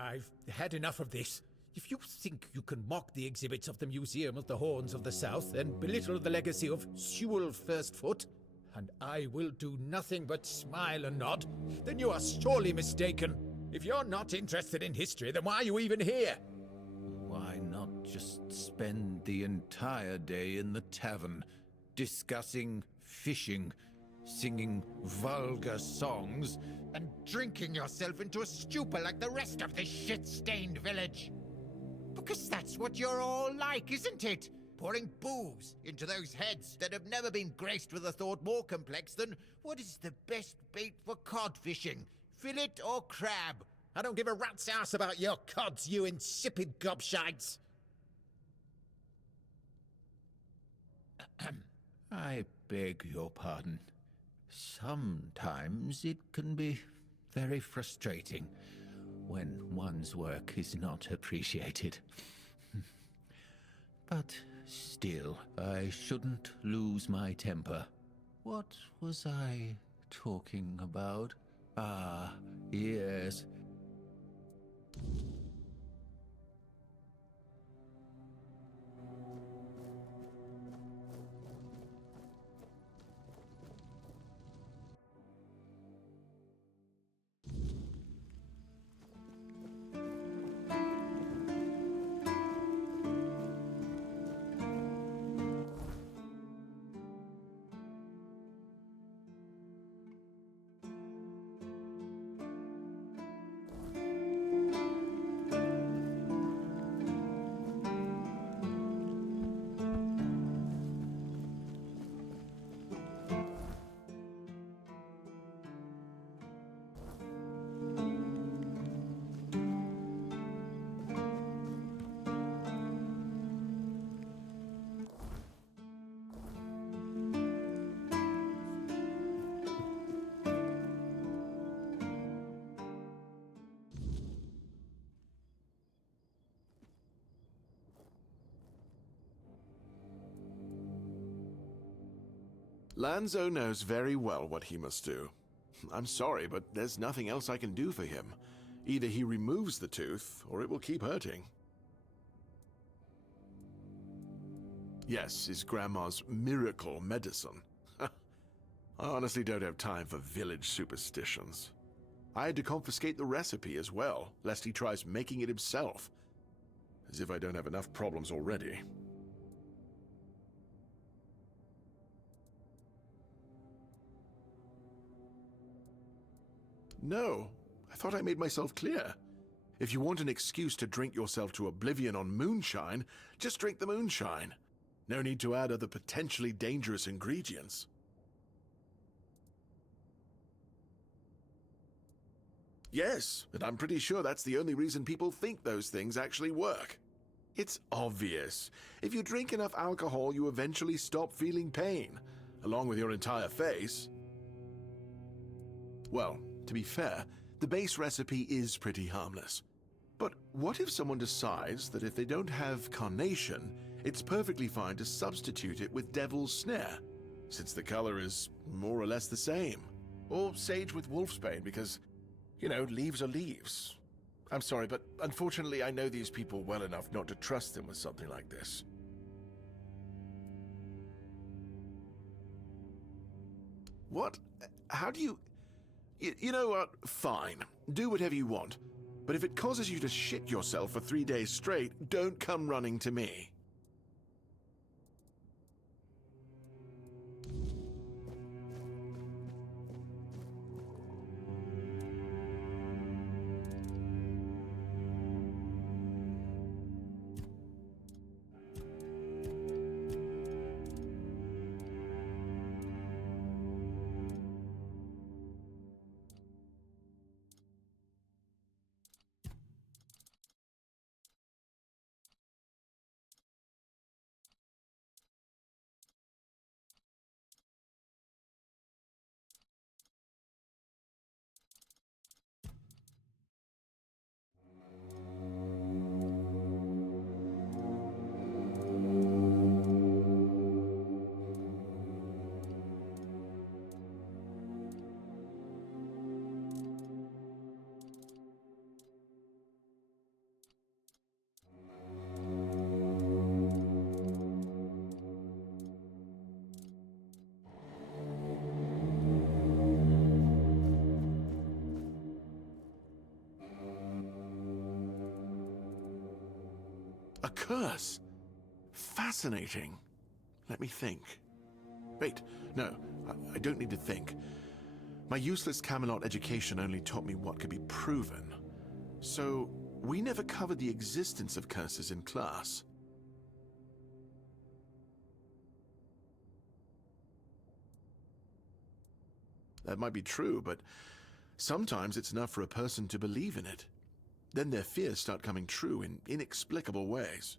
I've had enough of this. If you think you can mock the exhibits of the Museum of the Horns of the South and belittle the legacy of Sewell Firstfoot, and I will do nothing but smile and nod, then you are surely mistaken. If you're not interested in history, then why are you even here? Why not just spend the entire day in the tavern, discussing fishing, singing vulgar songs, And drinking yourself into a stupor like the rest of this shit-stained village? Because that's what you're all like, isn't it? Pouring booze into those heads that have never been graced with a thought more complex than what is the best bait for cod fishing, fillet or crab? I don't give a rat's ass about your cods, you insipid gobshites. I beg your pardon. Sometimes it can be very frustrating when one's work is not appreciated. But still, I shouldn't lose my temper. What was I talking about? Ah, yes. Lanzo knows very well what he must do. I'm sorry, but there's nothing else I can do for him. Either he removes the tooth, or it will keep hurting. Yes, his grandma's miracle medicine. I honestly don't have time for village superstitions. I had to confiscate the recipe as well, lest he tries making it himself. As if I don't have enough problems already. No, I thought I made myself clear. If you want an excuse to drink yourself to oblivion on moonshine, just drink the moonshine. No need to add other potentially dangerous ingredients. Yes, and I'm pretty sure that's the only reason people think those things actually work. It's obvious. If you drink enough alcohol, you eventually stop feeling pain, along with your entire face. Well, to be fair, the base recipe is pretty harmless. But what if someone decides that if they don't have carnation, it's perfectly fine to substitute it with devil's snare, since the color is more or less the same? Or sage with wolfsbane, because, you know, leaves are leaves. I'm sorry, but unfortunately I know these people well enough not to trust them with something like this. What? How do you... You know what? Fine. Do whatever you want. But if it causes you to shit yourself for 3 days straight, don't come running to me. A curse. Fascinating. Let me think. Wait, no, I don't need to think. My useless Camelot education only taught me what could be proven. So, we never covered the existence of curses in class. That might be true, but sometimes it's enough for a person to believe in it. Then their fears start coming true in inexplicable ways.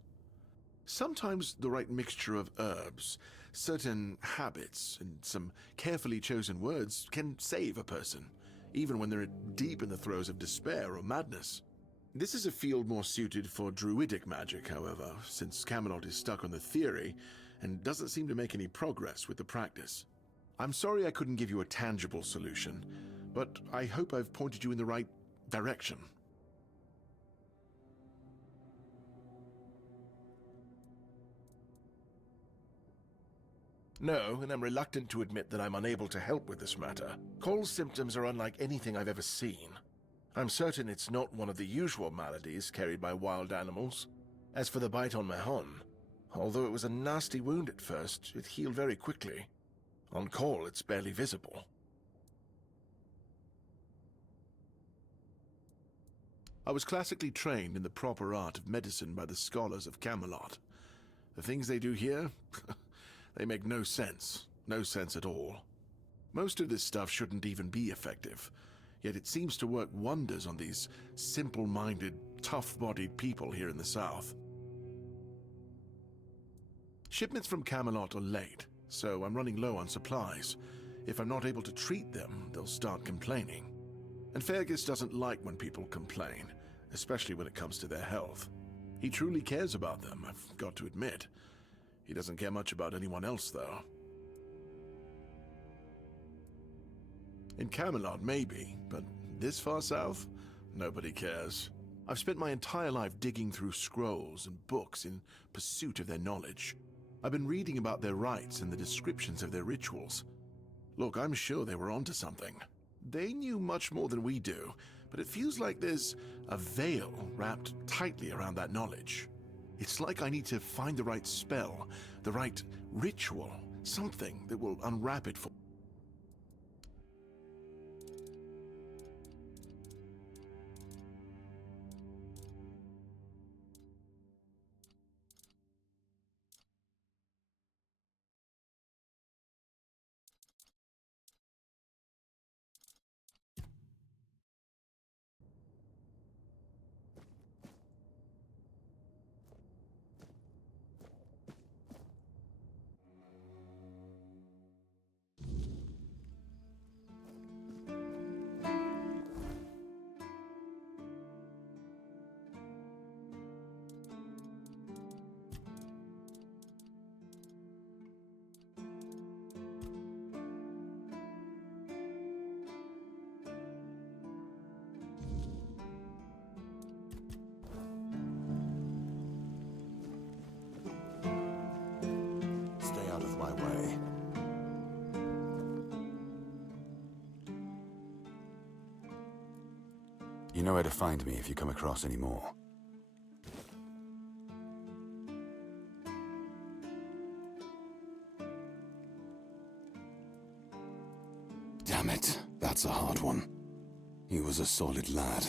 Sometimes the right mixture of herbs, certain habits, and some carefully chosen words can save a person, even when they're deep in the throes of despair or madness. This is a field more suited for druidic magic, however, since Camelot is stuck on the theory and doesn't seem to make any progress with the practice. I'm sorry I couldn't give you a tangible solution, but I hope I've pointed you in the right direction. No, and I'm reluctant to admit that I'm unable to help with this matter. Cole's symptoms are unlike anything I've ever seen. I'm certain it's not one of the usual maladies carried by wild animals. As for the bite on Mahon, although it was a nasty wound at first, it healed very quickly. On Cole, it's barely visible. I was classically trained in the proper art of medicine by the scholars of Camelot. The things they do here, they make no sense. No sense at all. Most of this stuff shouldn't even be effective, yet it seems to work wonders on these simple-minded, tough-bodied people here in the South. Shipments from Camelot are late, so I'm running low on supplies. If I'm not able to treat them, they'll start complaining. And Fergus doesn't like when people complain, especially when it comes to their health. He truly cares about them, I've got to admit. He doesn't care much about anyone else, though. In Camelot, maybe, but this far south, nobody cares. I've spent my entire life digging through scrolls and books in pursuit of their knowledge. I've been reading about their rites and the descriptions of their rituals. Look, I'm sure they were onto something. They knew much more than we do, but it feels like there's a veil wrapped tightly around that knowledge. It's like I need to find the right spell, the right ritual, something that will unwrap it for me. Stay out of my way. You know where to find me if you come across any more. Damn it, that's a hard one. He was a solid lad.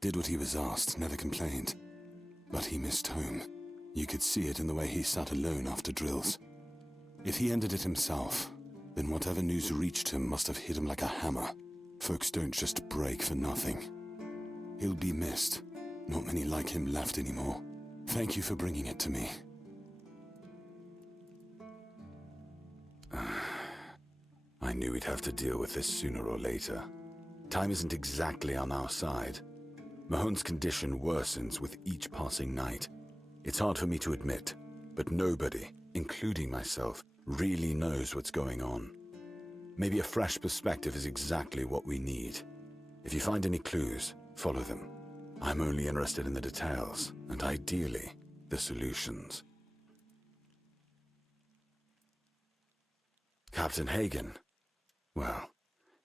Did what he was asked, never complained. But he missed home. You could see it in the way he sat alone after drills. If he ended it himself, then whatever news reached him must have hit him like a hammer. Folks don't just break for nothing. He'll be missed. Not many like him left anymore. Thank you for bringing it to me. I knew we'd have to deal with this sooner or later. Time isn't exactly on our side. Mahon's condition worsens with each passing night. It's hard for me to admit, but nobody, including myself, really knows what's going on. Maybe a fresh perspective is exactly what we need. If you find any clues, follow them. I'm only interested in the details, and ideally, the solutions. Captain Hagen. Well,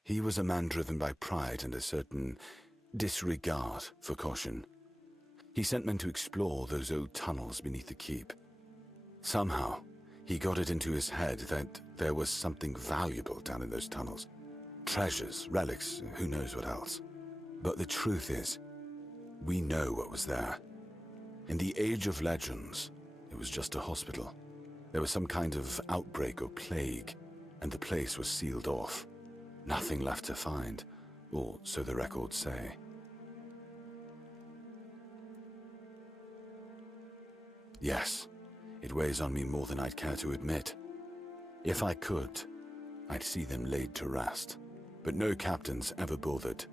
he was a man driven by pride and a certain disregard for caution. He sent men to explore those old tunnels beneath the keep. Somehow, he got it into his head that there was something valuable down in those tunnels. Treasures, relics, who knows what else. But the truth is, we know what was there. In the Age of Legends, it was just a hospital. There was some kind of outbreak or plague, and the place was sealed off. Nothing left to find, or so the records say. Yes, it weighs on me more than I'd care to admit. If I could, I'd see them laid to rest. But no captains ever bothered.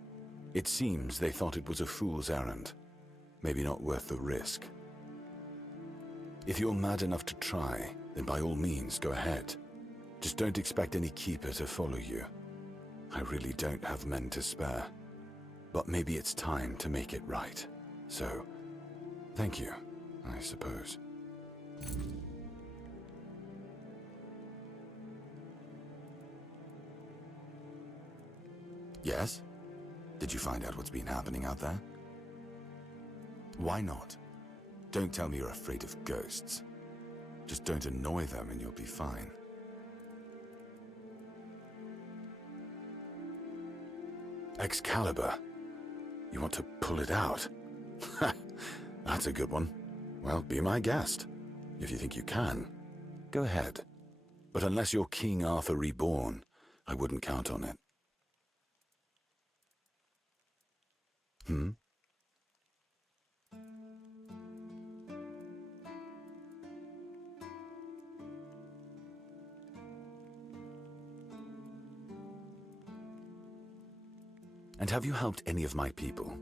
It seems they thought it was a fool's errand. Maybe not worth the risk. If you're mad enough to try, then by all means go ahead. Just don't expect any keeper to follow you. I really don't have men to spare. But maybe it's time to make it right. So, thank you, I suppose. Yes? Did you find out what's been happening out there? Why not? Don't tell me you're afraid of ghosts. Just don't annoy them and you'll be fine. Excalibur. You want to pull it out? That's a good one. Well, be my guest. If you think you can, go ahead. But unless you're King Arthur reborn, I wouldn't count on it. And have you helped any of my people?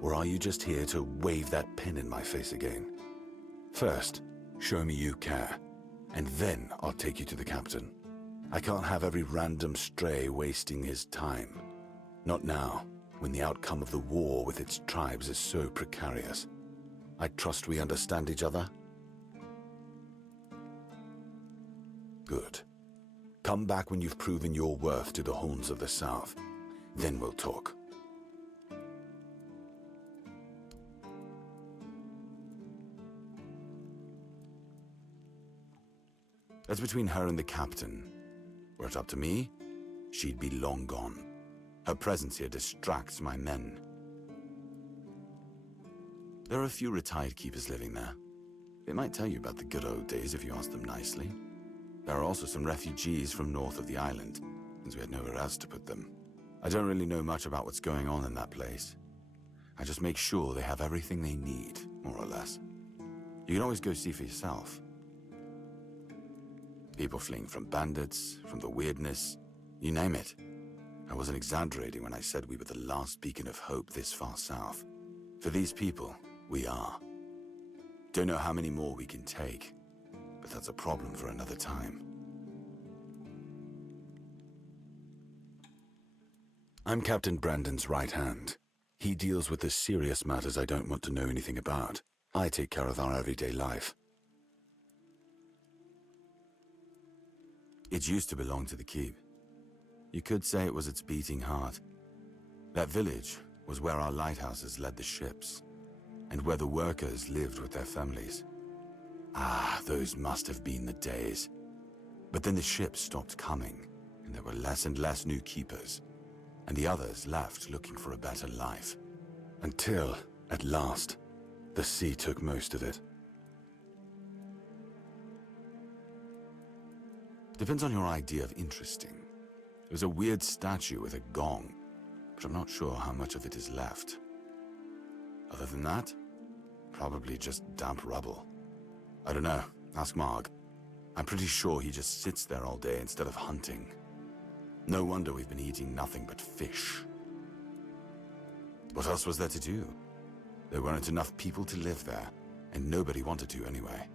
Or are you just here to wave that pin in my face again? First, show me you care, and then I'll take you to the captain. I can't have every random stray wasting his time. Not now, when the outcome of the war with its tribes is so precarious. I trust we understand each other? Good. Come back when you've proven your worth to the Horns of the South. Then we'll talk. That's between her and the captain. Were it up to me, she'd be long gone. Her presence here distracts my men. There are a few retired keepers living there. They might tell you about the good old days if you ask them nicely. There are also some refugees from north of the island, since we had nowhere else to put them. I don't really know much about what's going on in that place. I just make sure they have everything they need, more or less. You can always go see for yourself. People fleeing from bandits, from the weirdness, you name it. I wasn't exaggerating when I said we were the last beacon of hope this far south. For these people, we are. Don't know how many more we can take, but that's a problem for another time. I'm Captain Brandon's right hand. He deals with the serious matters I don't want to know anything about. I take care of our everyday life. It used to belong to the keep. You could say it was its beating heart. That village was where our lighthouses led the ships, and where the workers lived with their families. Ah, those must have been the days. But then the ships stopped coming, and there were less and less new keepers, and the others left looking for a better life. Until, at last, the sea took most of it. Depends on your idea of interesting. There's a weird statue with a gong, but I'm not sure how much of it is left. Other than that, probably just damp rubble. I don't know, ask Marg. I'm pretty sure he just sits there all day instead of hunting. No wonder we've been eating nothing but fish. What else was there to do? There weren't enough people to live there, and nobody wanted to anyway.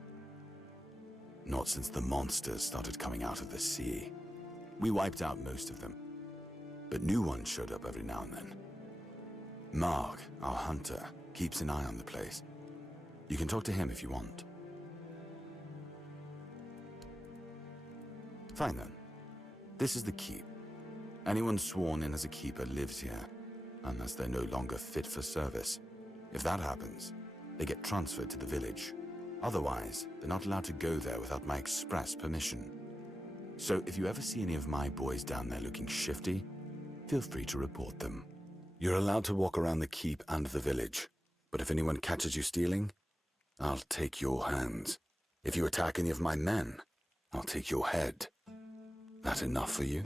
Not since the monsters started coming out of the sea. We wiped out most of them, but new ones showed up every now and then. Marg, our hunter, keeps an eye on the place. You can talk to him if you want. Fine then. This is the keep. Anyone sworn in as a keeper lives here, unless they're no longer fit for service. If that happens, they get transferred to the village. Otherwise, they're not allowed to go there without my express permission. So if you ever see any of my boys down there looking shifty, feel free to report them. You're allowed to walk around the keep and the village, but if anyone catches you stealing, I'll take your hands. If you attack any of my men, I'll take your head. That enough for you?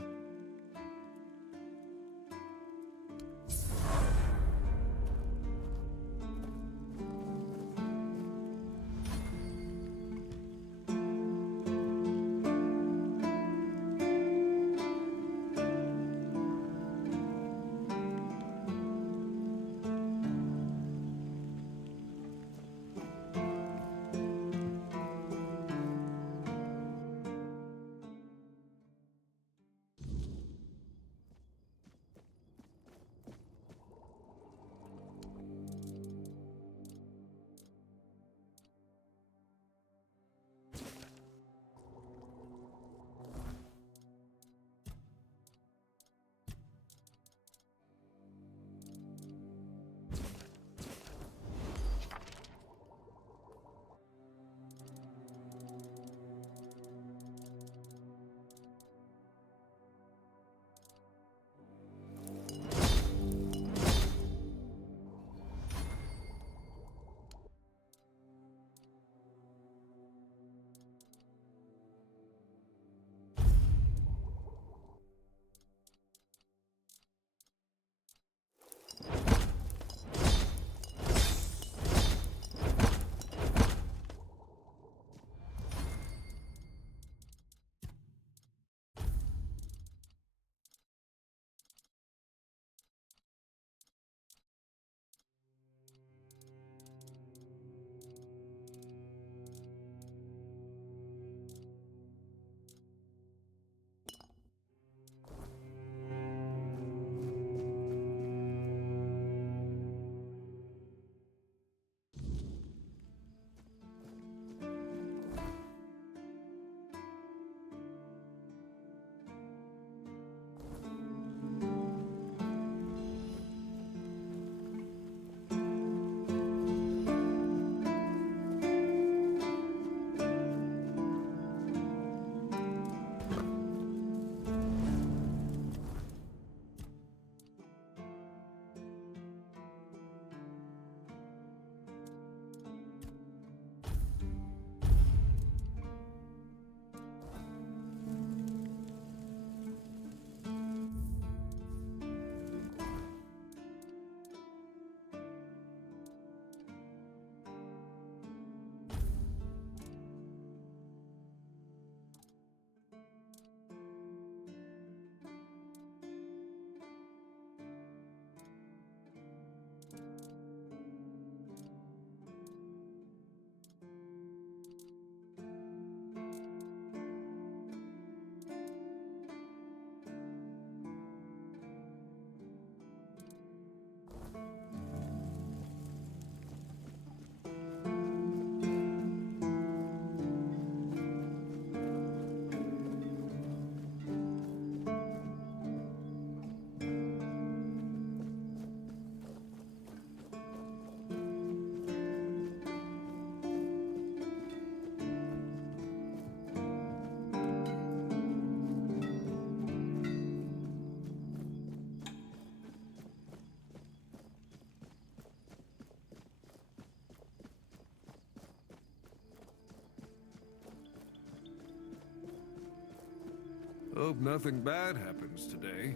Hope nothing bad happens today.